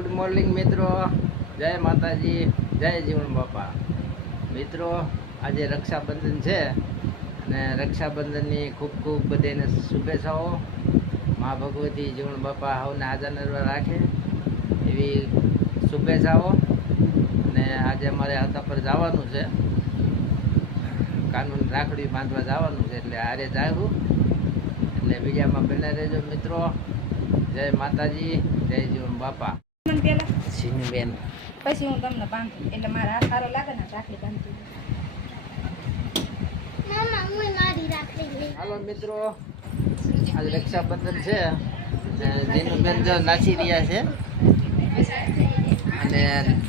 Good morning મિત્રો, જય માતાજી, જય જીવણ બાપા. મિત્રો આજે રક્ષાબંધન છે અને રક્ષાબંધનની ખૂબ ખૂબ બધાને શુભેચ્છાઓ. મા ભગવતી જીવણ બાપા સૌને હાજર નરવા રાખે એવી શુભેચ્છાઓ. અને આજે અમારે હતા પર જવાનું છે, કાનૂન રાખડી બાંધવા જવાનું છે, એટલે આરે જાવું. એટલે બીજામાં બને રહેજો મિત્રો. જય માતાજી, જય જીવન બાપા. બેન પછી હું તમને બાંધું એટલે મારા હાથ સારો લાગે ને રાખડી બાંધું. હાલો મિત્રો, આજ રક્ષાબંધન છે. જીનુબેન જો નાચી રહ્યા છે અને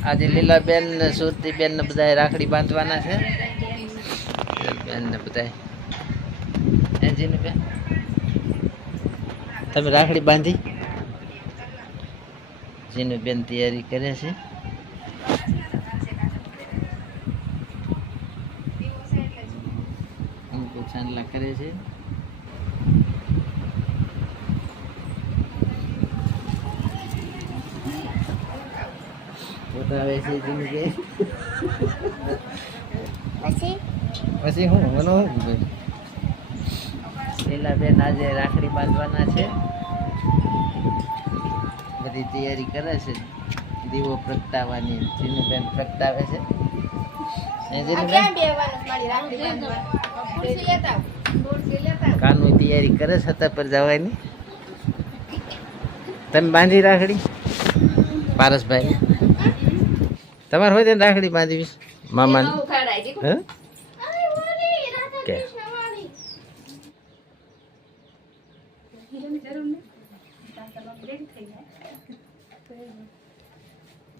આજે લીલાબેન ને સુરતીબેન ને બધા રાખડી બાંધવાના છે. બેન ને બધા જીનુબેન તમે રાખડી બાંધી? જીનુબેન તૈયારી કરે છે. ચાંદલા કરે છે. બતાવે છે જીનુબેન. પછી હું મને લીલાબેન આજે રાખડી બાંધવાના છે. બધી તૈયારી કરે છે. દીવો પ્રગટાવવાની જીનુબેન પ્રગટાવે છે. કાનની તૈયારી કરે છે છતાં પર જવાની. તમે બાંધી રાખડી? પારસભાઈ તમારે હોય ને રાખડી બાંધવી મામા કે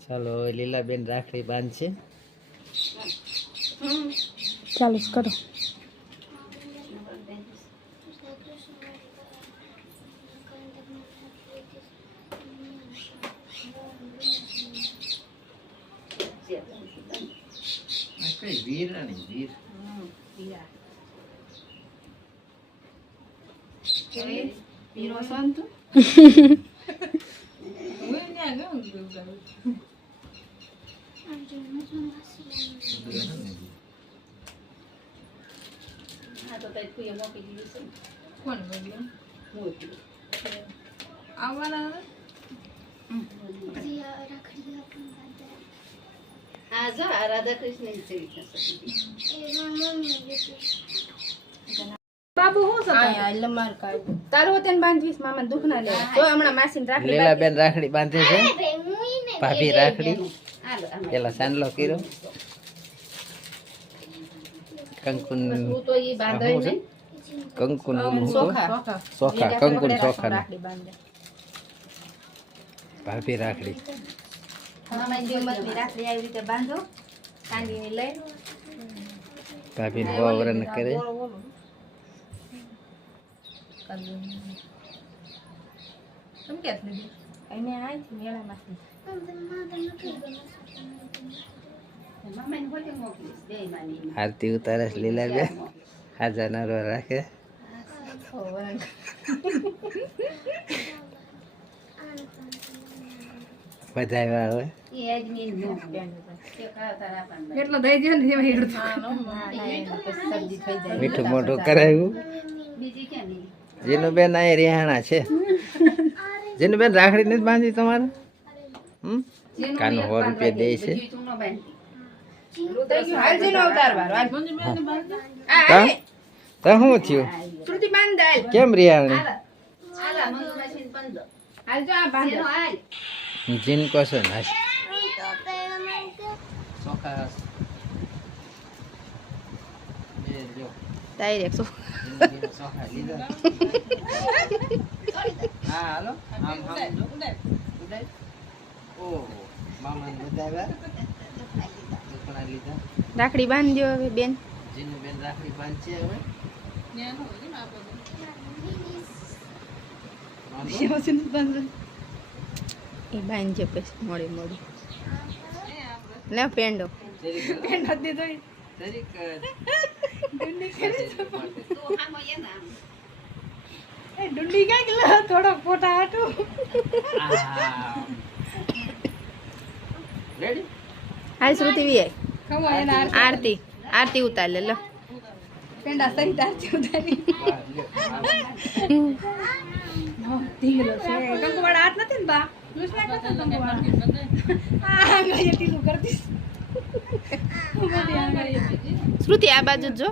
ચાલો લીલાબેન રાખડી બાંધશે. ચાલુ કરો. બાબુ હું તારું તેને બાંધવીશ મામા દુઃખ ના લે તો હમણાં માસીને રાખડી. લીલાબેન રાખડી બાંધે છે. ભાભી રાખડી પેલા સાંડલો કર્યો. કંકુન કંકુન ચોખા કંકુન ચોખા ભાભી રાખડી. રાખડી આવી રીતે બાંધો કાંદીને લઈ ભાભી વાવરણ કરે. આરતી ઉતારે લીલાબેન હાજર નરો રાખે. બધા વાળો મીઠું મોઢું કરાવ્યું. જીનુબેન આ રિહાણા છે. જીનુબેન રાખડી નથી બાંધી તમારે? કાનો 100 રૂપિયા દે છે. તો શું થયું? કેમ રિહાણી? જીન કોસો નાશ ચોખા ડાયરેક્ટ ચોખા લીધા. હા હાલો આમ આમ ઉડાય. ઓહો મામાને બતાવ્યા લીધા. રાખડી બાંધજો હવે બેન. જીનુબેન રાખડી બાંધશે હવે. એ બાંધજો પછી મોડી મોડી લે પેંડો પેંડો દીધો. ડુંડી કાંઈક થોડો ફોટા હાટું. હાલ શ્રુતિ વી ખમો એના આરતી આરતી ઉતાર લે લો પેંડા સહિત આરતી ઉતારી ઢીંગલો છે કંકુવાળા હાથ નથી ને બા લૂસ ના કરતો કંકુવાળા આ આંગળીએ ઢીલું કરતી બધી આંગળીએ શ્રુતિ આ બાજુ જ જો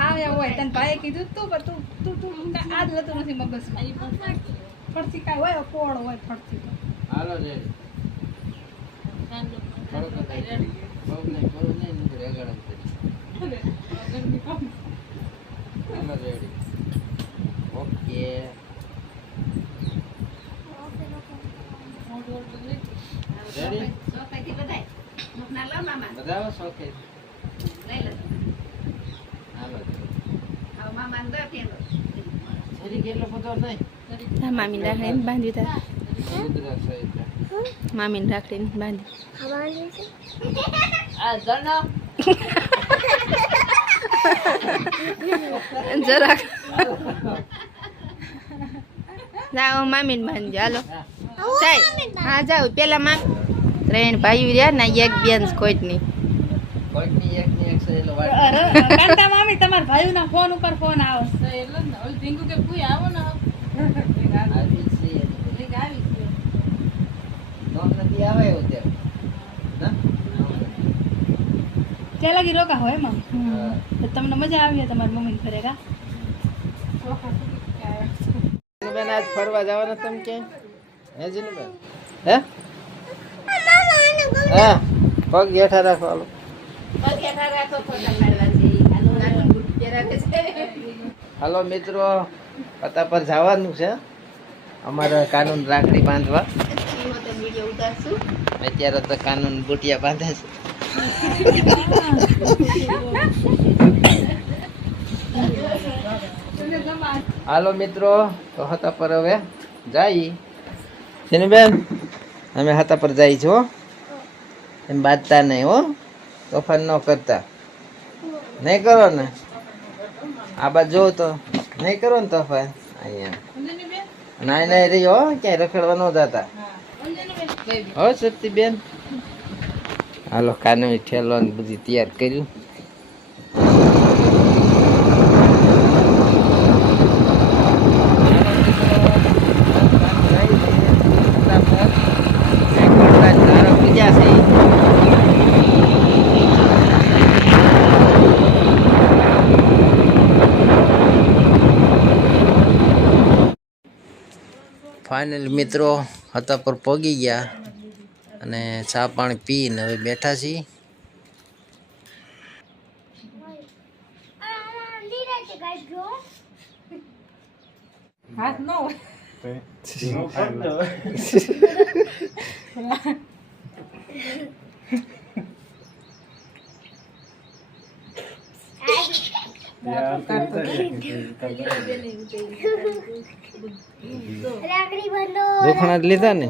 આવ્યા હોય તને ભાઈએ કીધું તું પણ તું આજ લતું નથી મગજમાં ફરતી કાંઈ હોય કોળ હોય ફરતી તો હાલો રે બહુ નહીં રેગડ હાલો રેડી ઓકે રેડી બધા શોખે હાલો શરીર કેટલો બધો નહીં મામીને રાખડીને બાંધી તા રુદ્ર સહિત મામીને રાખડીને બાંધી આ જણો જરાક જાઓ મામીને બાંધજો હાલો જાય હા જાઓ પેલા માં ત્રણ ભાઈઓ રહ્યા ને એક બેન કોઈટની કોઈની એક છે એટલે વાત કાંતા મામી તમારા ભાઈઓના ફોન ઉપર ફોન આવશે એટલે ને ઓલ ઢીંગુ કે પૂઈ આવો ને આવી છે આવી નોમ નથી આવે એવું ત્યાં ના ત્યાં લગી રોકા હોય માં હા. તો તમને મજા આવી તમારી મમ્મી ઘરે કા બેન આજ ફરવા જવાના તમે ક્યાંય હે જીનુબેન હે હા પગ હેઠા રાખો હાલો હાલો મિત્રો પતા પર જવાનું છે અમારે કાનૂન રાખડી બાંધવા અત્યારે તો કાનૂન બુટિયા બાંધે છે હાલો મિત્રો તો હતા પર હવે જઈ બેન અમે હતા પર જઈ છો એમ બાંધતા નહીં હો તોફાન ન કરતા નહીં કરો ને આ બાજુ જોઉં તો નહીં કરો ને તોફાન અહીંયા નાઈ નાઈ રહી હો ક્યાંય રખડવા ન જતા હો સતી બેન હાલો કાનૂની ઠેલો ને બધી તૈયાર કર્યું ફાઇનલ મિત્રો હતા પર પગી ગયા અને ચા પાણી પીને હવે બેઠા છીએ હાથ ન હોય દુખણા લીધા ને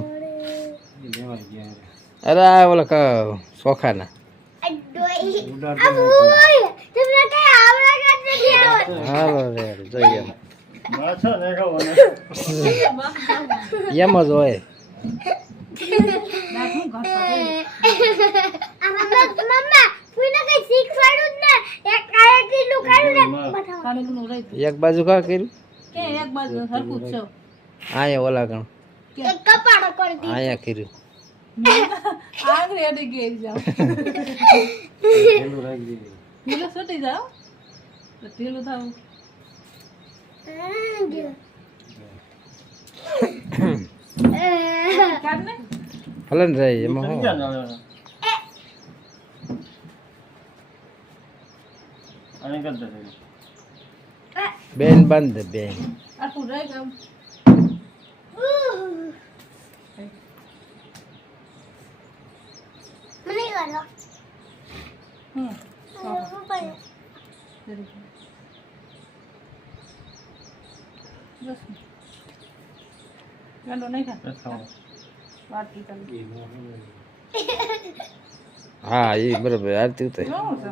અરે આ ઓલા સોખાના હાલો રે જોઈએ એમ જ હોય એક બાજુ કા કર્યું કે એક બાજુ હરકું છે આયા ઓલા ગણ આયા કર્યું આંગળી અડી ગઈ જાવ ઢીલો છૂટી જાવ ઢીલું થાવું કાઢ ને હલન જાય એમાં હું બેન બંધ બેન આખું રહી ગયું ગાંડો નહીં ખા વાટકી કરી હા એ બરોબર આરતી ઉતાર કેવું છે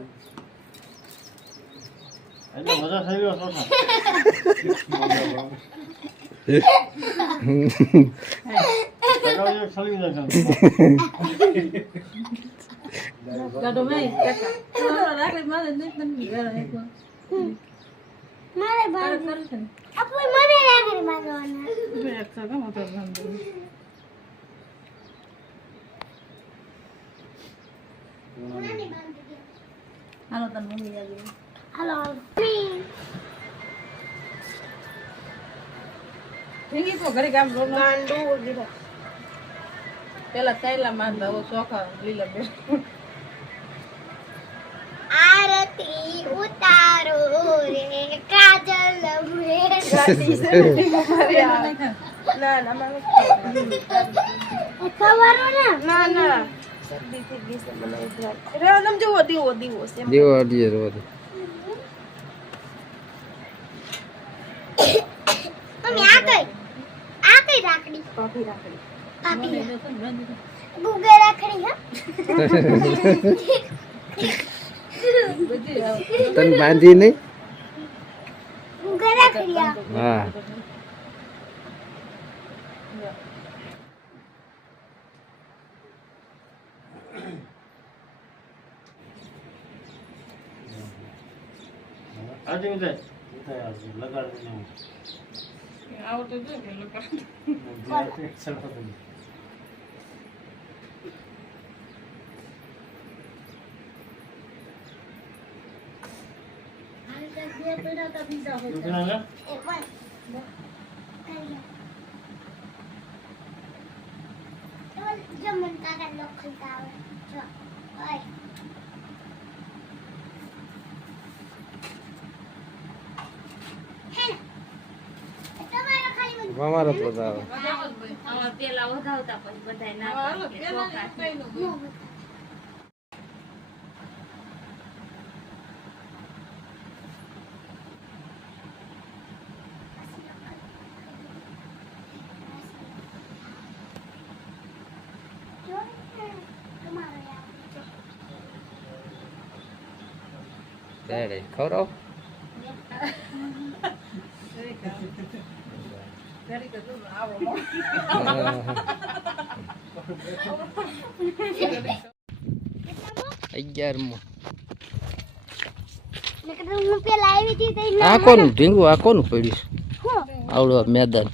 ગાડો મેં રાખડી મારે નથી મારે બાંધી આપો મને રાખડી બાંધવાના હાલો તને મમ્મી આવી હાલો ભેગી તો ઘરે કામ ગાંડું પેલા ચાયલા માંડવા હવે ચોખા લીલા બે આરતી ઉતારો રે કાજલ રે ના ના મને ખબર ના ના શરદી થઈ ગઈ છે મને રે આમ જેવો દીવો દીવો છે દેવો અડીએ રોજ મમ્મી આ કઈ રાખડી પાપી રાખડી પાપી ગુગે રાખડી હા તને બાંધી નહીં ગુગે રાખડી હા આવતો જો કે લગા જમન કાકા લખતા આવે જો ઓય હે તમારો ખાલી અમારો પોતાનો પેલા વધાવતા પછી બધા ના હાલો પેલા કઈ નો રેડી ખવડાવ ઘરે તો આવો 11મો નકર હું પેલા આવી હતી તો આ કોનું ઢીંગું આ કોનું પડ્યું હું આવડો મેદાન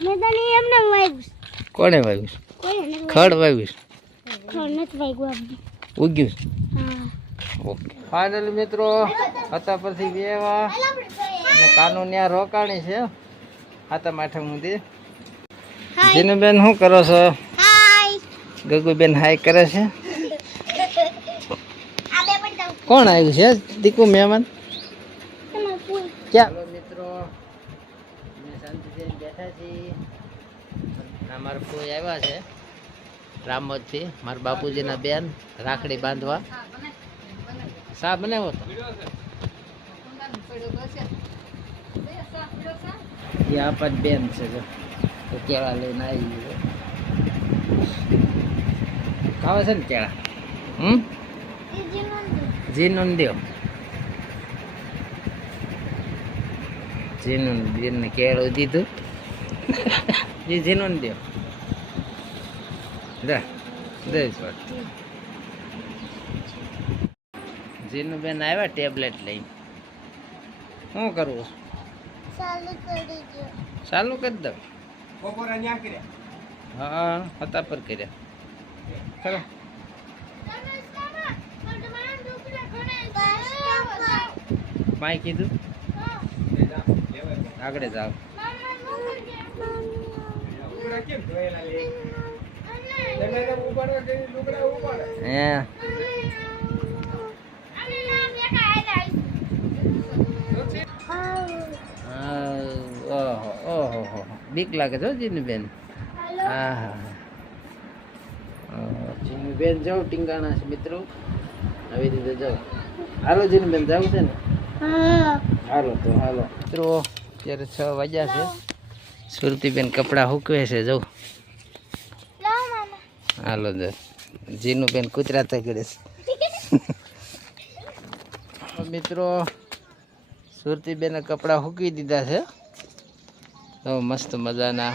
મેદાન એમને વાગ્યું કોણે વાવ્યું કોઈ ને ખડ વાવ્યું નથી વાગ્યું ઉગ્યું હા ઓકે ફાઇનલ મિત્રો હતા પરથી વેવા અને કાનૂન ત્યાં રોકાણી છે હાથમ આઠમ સુધી જીનુબેન શું કરો છો હાય ગગુબેન હાય કરે છે આ બે પણ જાવ કોણ આવ્યું છે દીકુ મહેમાન તમે પૂછ ક્યાં મિત્રો અમે શાંતિથી બેઠા છીએ અમારા કોઈ આવ્યા છે રામોદથી મારા બાપુજીના બેન રાખડી બાંધવા શા બનાવ્યો તો એ આપત બેન છે જો તો કેળા લઈને આવી ગયો ખાવા છે ને કેળા જીનું દ્યો જીનું બેનને કેળું દીધું એ જીનું દ્યો દે દે જીનું બેન આવ્યા ટેબ્લેટ લઈ શું કરવું ચાલુ કરી દો ચાલુ કરી દઉં હા હતા પર કર્યા ચલો માય કીધું આગળ જાવ હે ઓહો બીક લાગે છો જીનુબેન હા હા જીનુબેન જાઓ ટીંગાણા છે મિત્રો આવી રીતે જાઓ હાલો જીનુબેન જાવું છે ને હાલો તો હાલો મિત્રો અત્યારે 6 વાગ્યા છે સુરતીબેન કપડાં સૂકવે છે જાઉં લાવ મામા હાલો જો જીનુબેન કૂતરા કરે છે મિત્રો સુરતીબેને કપડાં સૂકવી દીધા છે તો મસ્ત મજાના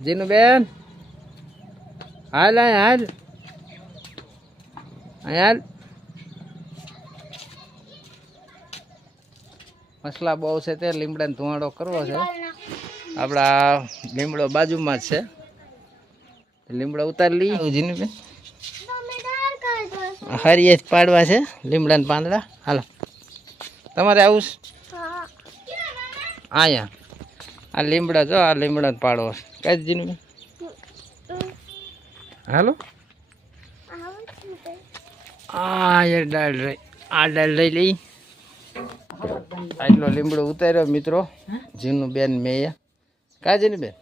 જીનુબેન હાલ હાલ હાલ. મસલા બહુ છે તે લીમડાનો ધુવાડો કરવો છે. આપણા લીમડો બાજુમાં જ છે. લીમડો ઉતારી લઈએ. જીનુબેન હરિયે જ પાડવા છે લીમડાના પાંદડા. હાલો તમારે આવું છે? અહીંયા આ લીમડા જો આ લીમડાને પાડવો છે. કઈ જીનુબેન હાલો. આ ડાળ રહી આ ડાળ લઈ લઈ. આટલો લીમડો ઉતાર્યો મિત્રો જીનું બેન મેં કાજીની બેન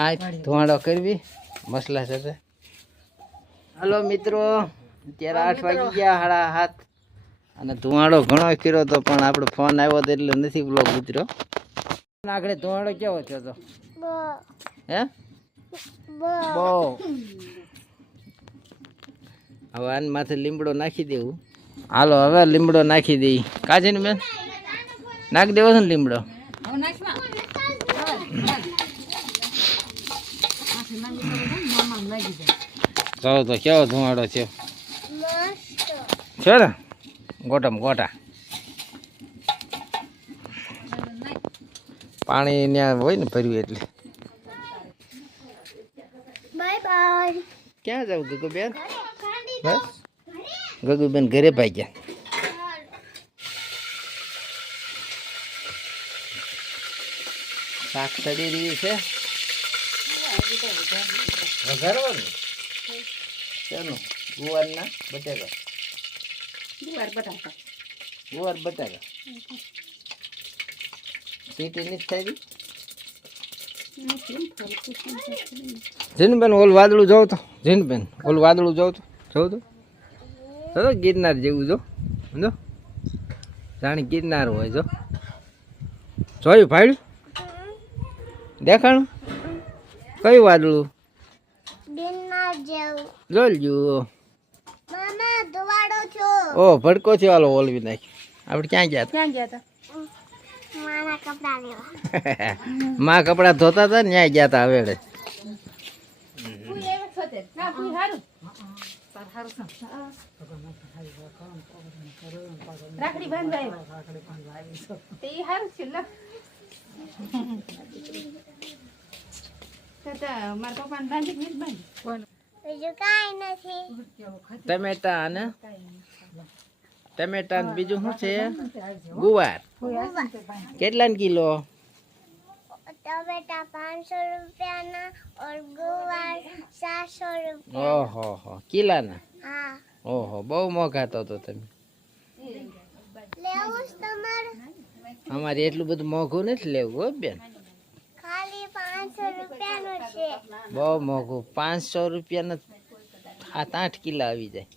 આ ધુવાડો કરવી મસલા સાથે. હાલો મિત્રો અત્યારે 8 વાગી ગયા 7:30 અને ધુવાડો ઘણો કર્યો તો પણ આપણો ફોન આવ્યો તો એટલે નથી બ્લોગ ઉતર્યો. આગળ ધુવાડો કેવો થયો તો હે બહુ. હવે આને માથે લીમડો નાખી દેવું. હાલો હવે લીમડો નાખી દઈ. કાજીની બેન નાખી દેવો છે ને લીમડો. જો તો કેવો ધુવાડો છે ને ગોટામાં ગોટા. પાણી ત્યાં હોય ને ભર્યું એટલે. Bye bye. ક્યાં જાવ ગગુબેન? બસ ગગુબેન ઘરે ભાગ્યા. શાક સડી રહ્યું છે. વઘારવાનું શેનું? ગુવારના બટાકા. ગુવાર બટાકા સીટી નથી થઈ. જીનબેન ઓલું વાદળું જોઉં તો જીનબેન ઓલું વાદળું જોઉં તો ગિરનાર જેવું જો જો જાણે ગિરનાર હોય જો. જોયું ભાડ્યું દેખાણું કયું વાદળું બિના જેવું. જોયું. મામા ધુવાડો છો. ઓ ભડકો છે. હાલો ઓલવી નાખી. આપણે ક્યાં ગયા ક્યાં ગયા હતા? મારા કપડા લેવા. હતા? માં કપડા ધોતા હતા ને ત્યાં ગયા હતા હવેડે. રાખડી બાંધવા તે હારું છે લે. મારા પપ્પાને બાંધી નહીં બાંધી. બીજું કાંઈ નથી. ટમેટા અને ટમેટા ને બીજું શું છે? ગુવાર. કેટલા કિલો? टमेटा 500 रुपया ना और गुवार 700 रुपया. ઓહો હો કિલાના? हाँ. ઓહો બહુ મોંઘા તો તમે. લેવું છે તમારે? અમારે એટલું બધું મોંઘું નથી લેવું હો બેન. ખાલી 500 રૂપિયાનું છે. બહુ મોંઘું. 500 રૂપિયાના 7-8 કિલો આવી જાય.